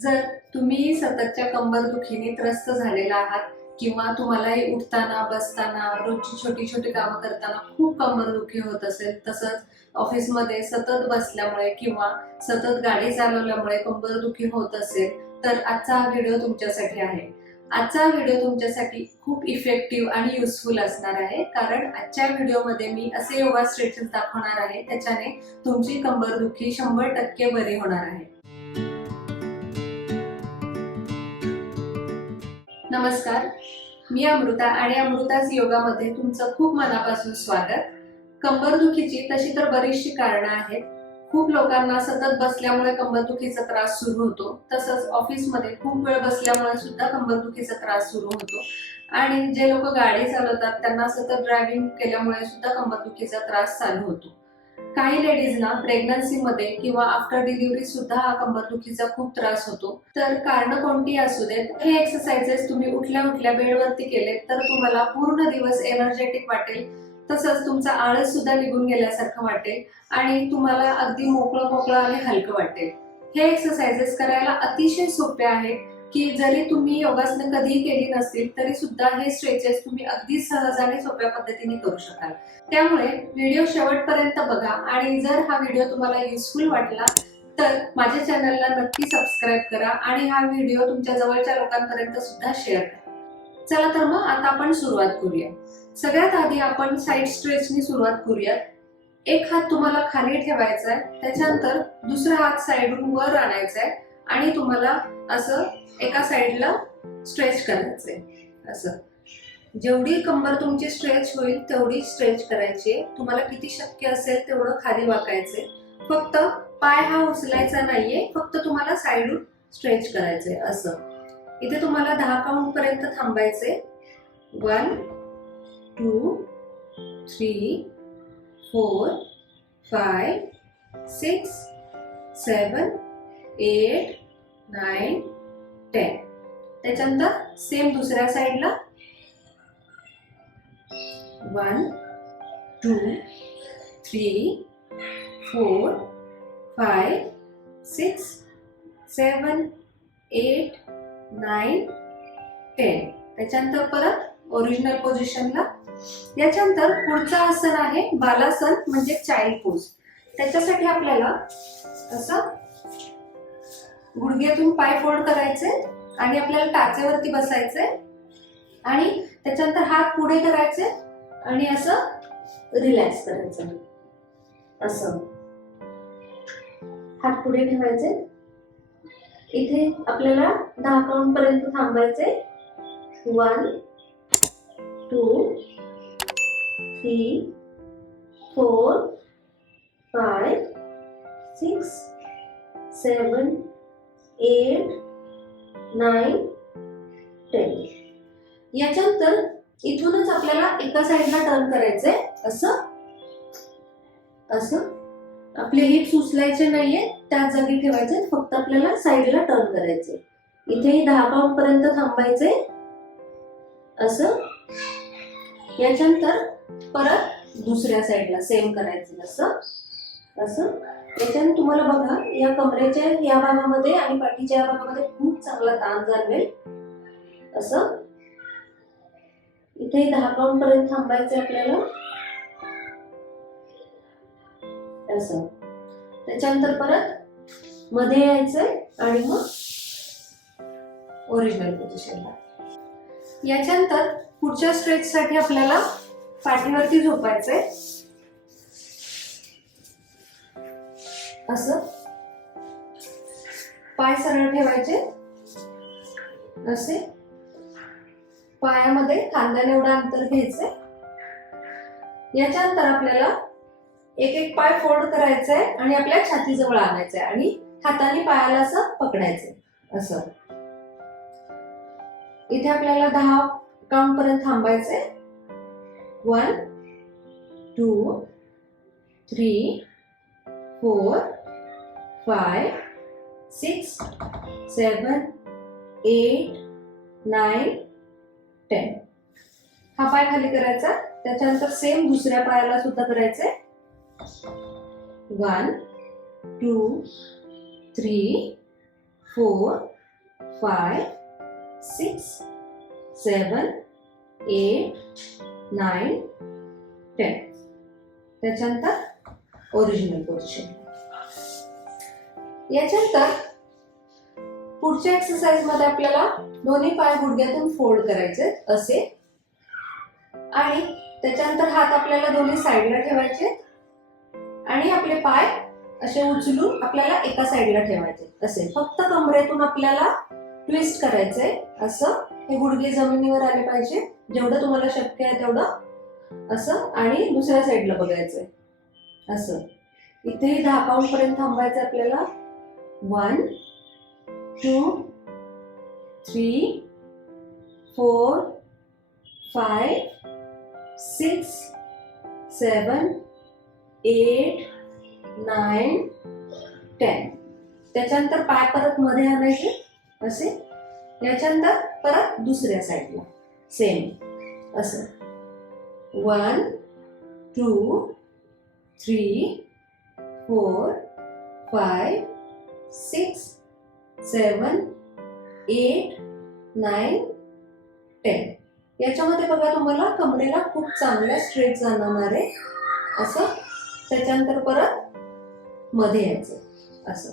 जर तुम्ही सततच्या कंबरदुखीने त्रस्त झालेला आहात किंवा तुम्हालाही उठताना बसताना रोजची छोटी छोटी कामं करताना खूप कंबरदुखी होत असेल तसंच ऑफिसमध्ये सतत बसल्यामुळे किंवा सतत गाडी चालवल्यामुळे कंबरदुखी होत असेल तर आजचा हा व्हिडिओ तुमच्यासाठी आहे. आजचा व्हिडिओ तुमच्यासाठी खूप इफेक्टिव्ह आणि युजफुल असणार आहे कारण आजच्या व्हिडिओमध्ये मी असे योगा स्ट्रेचेस दाखवणार आहे त्याच्याने तुमची कंबरदुखी शंभर टक्के बरी होणार आहे. नमस्कार. मी अमृता आणि अमृताच योगामध्ये तुमचं खूप मनापासून स्वागत. कंबरदुखीची तशी तर बरीचशी कारणं आहेत. खूप लोकांना सतत बसल्यामुळे कंबरदुखीचा त्रास सुरू होतो. तसंच ऑफिसमध्ये खूप वेळ बसल्यामुळे सुद्धा कंबरदुखीचा त्रास सुरू होतो. आणि जे लोक गाडी चालवतात त्यांना सतत ड्रायव्हिंग केल्यामुळे सुद्धा कंबरदुखीचा त्रास चालू होतो. काही लेडीजना प्रेग्नन्सीमध्ये किंवा आफ्टर डिलिव्हरी सुद्धा हा कंबरदुखीचा खूप त्रास होतो. तर कारण कोणती असू देत? हे एक्सरसाइजेस तुम्ही उठल्या उठल्या बेडवरती केले तर तुम्हाला पूर्ण दिवस एनर्जेटिक वाटेल. तसंच तुमचा आळस सुद्धा निघून गेल्यासारखं वाटेल आणि तुम्हाला अगदी मोकळं मोकळं आणि हलकं वाटेल. हे एक्सरसाइजेस करायला अतिशय सोपे आहेत की जरी तुम्ही योगासनं कधीही केली नसतील तरी सुद्धा हे स्ट्रेचेस तुम्ही अगदी सहज आणि सोप्या पद्धतीने करू शकाल. त्यामुळे व्हिडिओ शेवटपर्यंत बघा आणि जर हा व्हिडिओ तुम्हाला युजफुल वाटला तर माझ्या चॅनलला नक्की सबस्क्राईब करा आणि हा व्हिडिओ तुमच्या जवळच्या लोकांपर्यंत सुद्धा शेअर करा. चला तर मग आता आपण सुरुवात करूया. सगळ्यात आधी आपण साईड स्ट्रेचनी सुरुवात करूयात. एक हात तुम्हाला खाली ठेवायचा आहे त्याच्यानंतर दुसरा हात साईडून वर आणायचा आहे आणि तुम्हाला असं एका साईडला स्ट्रेच करायचंय. असं. जेवढी कंबर तुमची स्ट्रेच होईल तेवढी स्ट्रेच करायची. आहे. तुम्हाला किती शक्य असेल तेवढं खाली वाकायचंय. फक्त पाय हा उचलायचा नाहीये फक्त तुम्हाला साईडून स्ट्रेच करायचंय. असं. इथे तुम्हाला दहा काउंट पर्यंत थांबायचे one two three four five six seven eight nine ten. त्याच्यानंतर सेम दुसऱ्या साईडला one two three four five six seven eight nine ten त्याच्यानंतर परत ओरिजिनल पोझिशनला याच्यानंतर पुढचं आसन आहे बालासन म्हणजे चाइल्ड पोज त्याच्यासाठी आपल्याला असं गुडघ्यातून पाय फोल्ड करायचे आणि आपल्याला टाचेवरती बसायचे. आणि त्याच्यानंतर हात पुढे करायचे आणि असं रिलॅक्स करायचं. असं. हात पुढे ठेवायचे. इथे आपल्याला दहा काउंट पर्यंत थांबायचे. One two three four five six seven eight nine ten. याच्यानंतर इथूनच आपल्याला एका साईडला टर्न करायचंय. असं असं. आपले हिप्स उचलायचे नाहीये त्या जागी ठेवायचे फक्त आपल्याला साईडला टर्न करायचे इथेही दहा पाऊंड पर्यंत थांबायचे असं. याच्यानंतर परत दुसऱ्या साईडला सेम करायचं. असं. असं. त्याच्याने तुम्हाला बघा या कमरेच्या या भागामध्ये आणि पाठीच्या या भागामध्ये खूप चांगला ताण जाणवेल. असं. इथे दहा पाऊंड पर्यंत थांबायचं आपल्याला. असं. त्याच्यानंतर परत मध्ये यायचंय आणि मग ओरिजिनल पोझिशनला याच्यानंतर पुढच्या स्ट्रेचसाठी आपल्याला पाठीवरती झोपायचंय. असं. पाय सरळ ठेवायचे. असे. पायामध्ये खांद्याने एवढं अंतर घ्यायचंय. याच्यानंतर आपल्याला एक एक पाय फोल्ड करायचंय आणि आपल्या छातीजवळ आणायचंय आणि हाताने पायाला असं पकडायचंय. असं. इथे आपल्याला दहा काउंट पर्यंत थांबायचंय. One two three four five six seven eight nine ten हा पाय खाली करायचा. त्याच्यानंतर सेम दुसऱ्या पायाला सुद्धा करायचंय one two three four five six seven eight nine ten त्याच्यानंतर ओरिजिनल पोझिशन याच्यानंतर पुढच्या एक्सरसाइजमध्ये आपल्याला दोन्ही पाय गुडघ्यातून फोल्ड करायचे असे. आणि त्याच्यानंतर हात आपल्याला दोन्ही साईडला ठेवायचे. आणि आपले पाय असे उचलून आपल्याला एका साईडला ठेवायचे. असे. फक्त कमरेतून आपल्याला ट्विस्ट करायचंय असं. हे गुडघे जमिनीवर आले पाहिजे. जेवढं तुम्हाला शक्य आहे तेवढं. असं. आणि दुसऱ्या साईडला बघायचंय. असं. इथेही दहा पाऊंड पर्यंत थांबायचं आपल्याला. One two three four five six seven eight nine ten. त्याच्यानंतर पाय परत मध्ये आणायचे असे. याच्यानंतर परत दुसऱ्या साईडला. सेम. असं. One two three four five six seven eight nine ten. याच्यामध्ये बघा तुम्हाला कमरेला खूप चांगला स्ट्रेट जाणार आहे. असं. त्याच्यानंतर परत मध्ये यायचं. असं.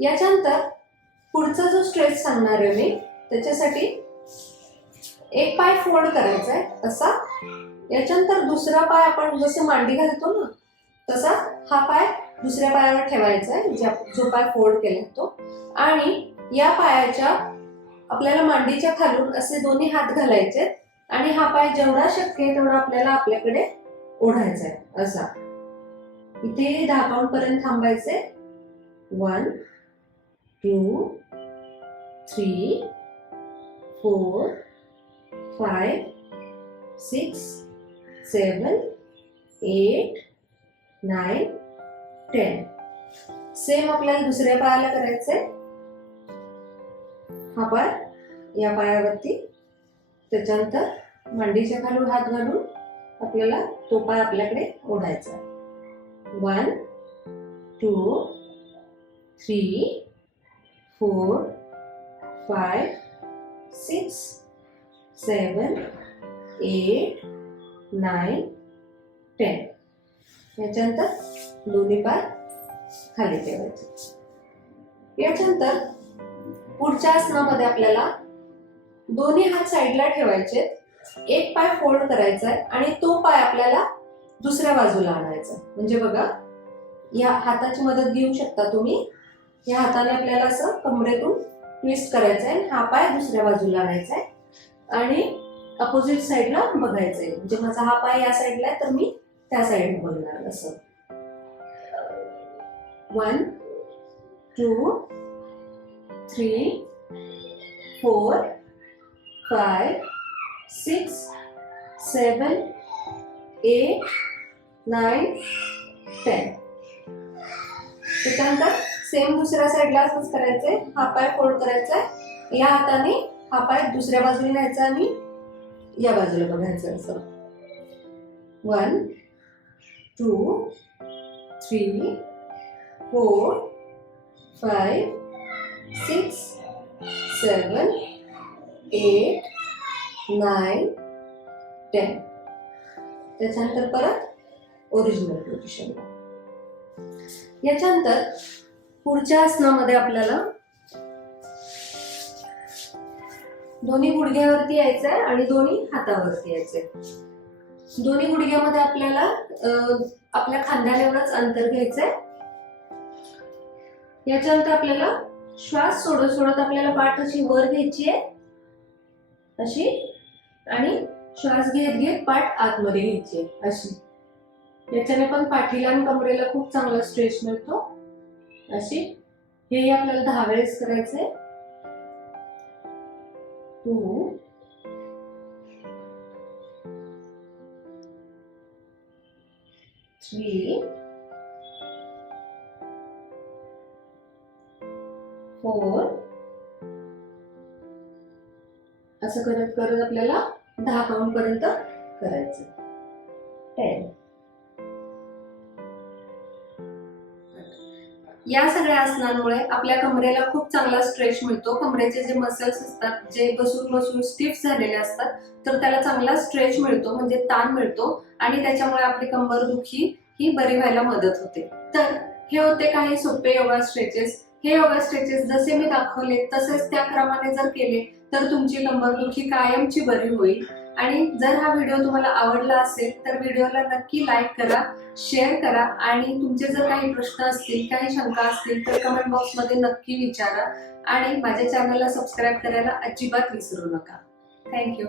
याच्यानंतर पुढचा जो स्ट्रेच सांगणार आहे मी त्याच्यासाठी एक पाय फोल्ड करायचा आहे. असा. याच्यानंतर दुसरा पाय आपण जसं मांडी घालतो ना तसा हा पाय दुसऱ्या पायावर ठेवायचा आहे ज्या जो पाय फोल्ड केला तो. आणि या पायाच्या आपल्याला मांडीच्या खालून असे दोन्ही हात घालायचे आणि हा पाय जेवढा शक्य आहे तेवढा आपल्याला आपल्याकडे ओढायचा आहे. असा. इथे दहा पाऊंड पर्यंत थांबायचे one two three four five six seven eight nine ten. Same आपल्याला दुसऱ्या पायाला करायचंय. हा पाय या पायावरती. त्याच्यानंतर मांडीच्या खालून हात घालून आपल्याला तो पाय आपल्याकडे ओढायचा one two three four five six seven eight nine ten याच्यानंतर दोन्ही पाय खाली ठेवायचे. याच्यानंतर पुढच्या आसनामध्ये आपल्याला दोन्ही हात साईडला ठेवायचे. एक पाय फोल्ड करायचा आहे आणि तो पाय आपल्याला दुसऱ्या बाजूला आणायचा म्हणजे बघा या हाताची मदत घेऊ शकता तुम्ही. या हाताने आपल्याला असं कमरेतून ट्विस्ट करायचं आहे आणि हा पाय दुसऱ्या बाजूला आणायचा आहे आणि अपोजिट साईडला बघायचं आहे म्हणजे माझा हा पाय या साईडला आहे तर मी त्या साईडला बघणार असं. One two three four five six seven eight nine ten त्याच्यानंतर सेम दुसऱ्या साईडला असंच करायचंय. हा पाय फोल्ड करायचा आहे. या हाताने हा पाय दुसऱ्या बाजूला न्यायचा आणि या बाजूला बघायचं असं. One two three four five, six seven eight nine ten त्याच्यानंतर परत ओरिजिनल पोझिशन याच्यानंतर पुढच्या आसनामध्ये आपल्याला दोन्ही गुडघ्यावरती यायचंय आणि दोन्ही हातावरती यायचंय. दोन्ही गुडघ्यामध्ये आपल्याला आपल्या खांद्याला एवढंच अंतर घ्यायचंय. याच्यानंतर आपल्याला श्वास सोडत सोडत आपल्याला पाठ अशी वर घ्यायची आहे. अशी. आणि श्वास घेत घेत पाठ आतमध्ये घ्यायची आहे. अशी. याच्याने पण पाठीला आणि कमरेला खूप चांगला स्ट्रेच मिळतो. अशी. हेही आपल्याला दहा वेळेस करायचंय. Two three. फोर. असं करत करत आपल्याला दहा काउंट पर्यंत करायचं. टेन या सगळ्या आसनांमुळे आपल्या कमरेला खूप चांगला स्ट्रेच मिळतो. कमरेचे जे मसल्स असतात जे बसून बसून स्टिफ झालेले असतात तर त्याला चांगला स्ट्रेच मिळतो म्हणजे ताण मिळतो आणि त्याच्यामुळे आपली कंबर दुखी ही बरी व्हायला मदत होते. तर हे होते काही सोपे योगा स्ट्रेचेस हे योगा स्ट्रेचेस जसे मी दाखवले तसेच त्या क्रमाने जर केले तर तुमची कंबरदुखी कायमची बरी होईल. आणि जर हा व्हिडिओ तुम्हाला आवडला असेल तर व्हिडिओला नक्की लाईक करा शेअर करा. आणि तुमचे जर काही प्रश्न असतील काही शंका असतील तर कमेंट बॉक्समध्ये नक्की विचारा. आणि माझ्या चॅनलला सबस्क्राईब करायला अजिबात विसरू नका. थँक्यू